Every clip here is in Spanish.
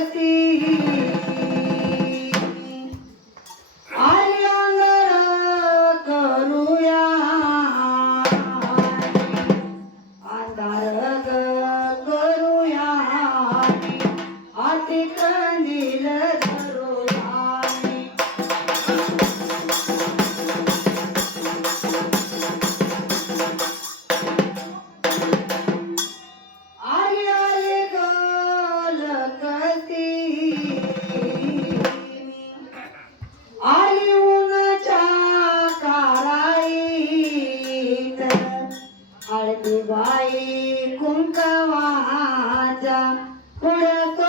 safety. कुंकवाच्या पुढ्या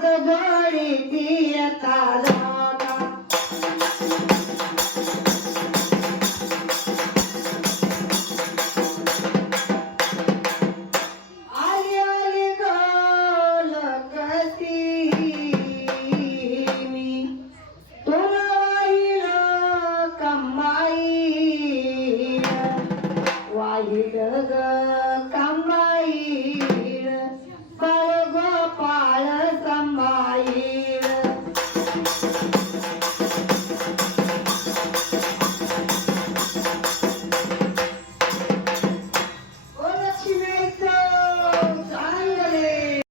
ગણિતી